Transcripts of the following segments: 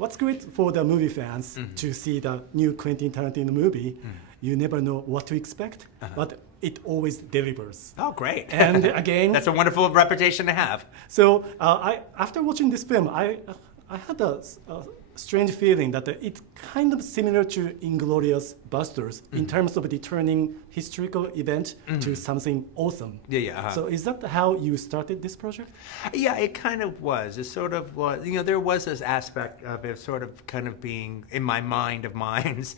what's great for the movie fans to see the new Quentin Tarantino movie, you never know what to expect, but it always delivers. Oh, great. And again, that's a wonderful reputation to have. So after watching this film, I had a strange feeling that it's kind of similar to Inglourious Basterds in terms of the turning historical event to something awesome. Yeah. So is that how you started this project? Yeah, it kind of was. It sort of was. There was this aspect of it sort of kind of being in my mind of minds.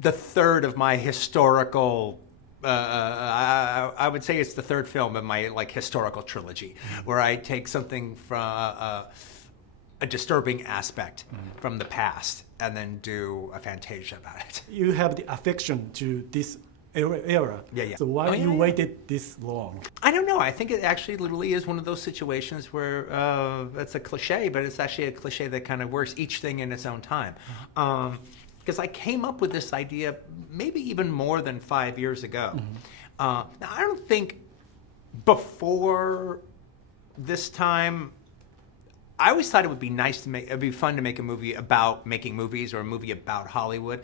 The third of my historical. I would say it's the third film in my historical trilogy, where I take something from a disturbing aspect from the past and then do a fantasia about it. You have the affection to this era. Yeah. So why you waited this long? I don't know. I think it actually literally is one of those situations where it's a cliche, but it's actually a cliche that kind of works each thing in its own time. Because I came up with this idea maybe even more than 5 years ago. Now, I don't think before this time, I always thought it would be it'd be fun to make a movie about making movies or a movie about Hollywood.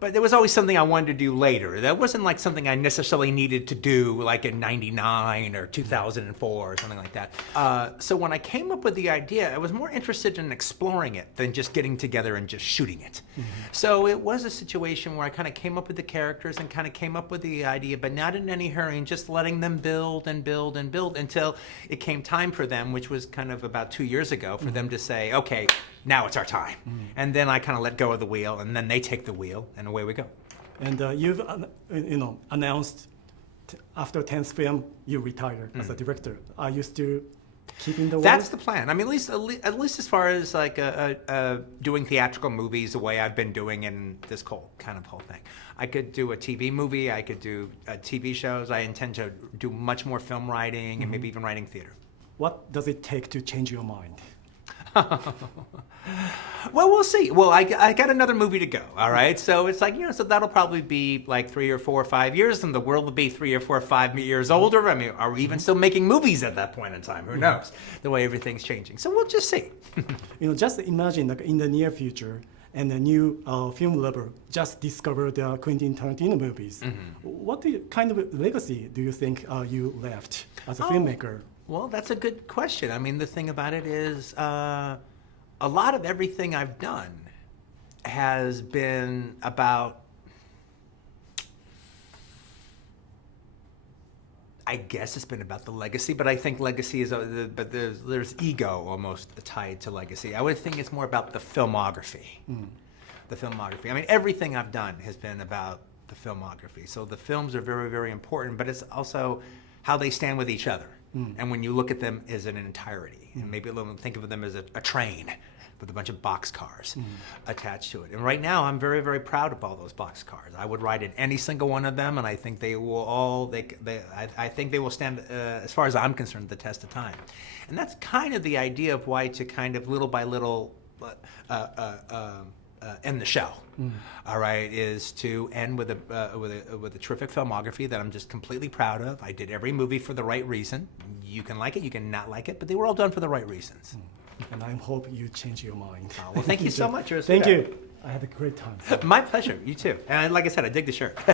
But there was always something I wanted to do later. That wasn't like something I necessarily needed to do like in 99 or 2004 or something like that. So when I came up with the idea, I was more interested in exploring it than just getting together and just shooting it. So it was a situation where I kind of came up with the characters and kind of came up with the idea, but not in any hurry, and just letting them build and build and build until it came time for them, which was kind of about 2 years ago, for them to say, okay, now it's our time. And then I kind of let go of the wheel, and then they take the wheel, and away we go. And you've announced after 10th film you retire as a director. Are you still keeping the word? That's the plan. I mean, at least as far as doing theatrical movies the way I've been doing in this whole thing. I could do a TV movie. I could do TV shows. I intend to do much more film writing and maybe even writing theater. What does it take to change your mind? Well, we'll see. Well, I got another movie to go, all right? So it's so that'll probably be like 3 or 4 or 5 years, and the world will be 3 or 4 or 5 years older. I mean, are we even still making movies at that point in time? Who knows? The way everything's changing. So we'll just see. Just imagine in the near future, and a new film lover just discovered the Quentin Tarantino movies. What kind of legacy do you think you left as a filmmaker? Well, that's a good question. I mean, the thing about it is a lot of everything I've done has been about, I guess it's been about the legacy, but I think legacy is, but there's ego almost tied to legacy. I would think it's more about the filmography. The filmography. I mean, everything I've done has been about the filmography. So the films are very, very important, but it's also how they stand with each other. And when you look at them as an entirety, and maybe think of them as a train with a bunch of boxcars attached to it. And right now, I'm very, very proud of all those boxcars. I would ride in any single one of them, and I think they will all, I think they will stand, as far as I'm concerned, the test of time. And that's kind of the idea of why to kind of little by little end the show. All right, is to end with a terrific filmography that I'm just completely proud of. I did every movie for the right reason. You can like it, you can not like it, but they were all done for the right reasons. And I hope you change your mind. Well, thank you so much. Thank you. I had a great time. My pleasure. You too. And like I said, I dig the shirt.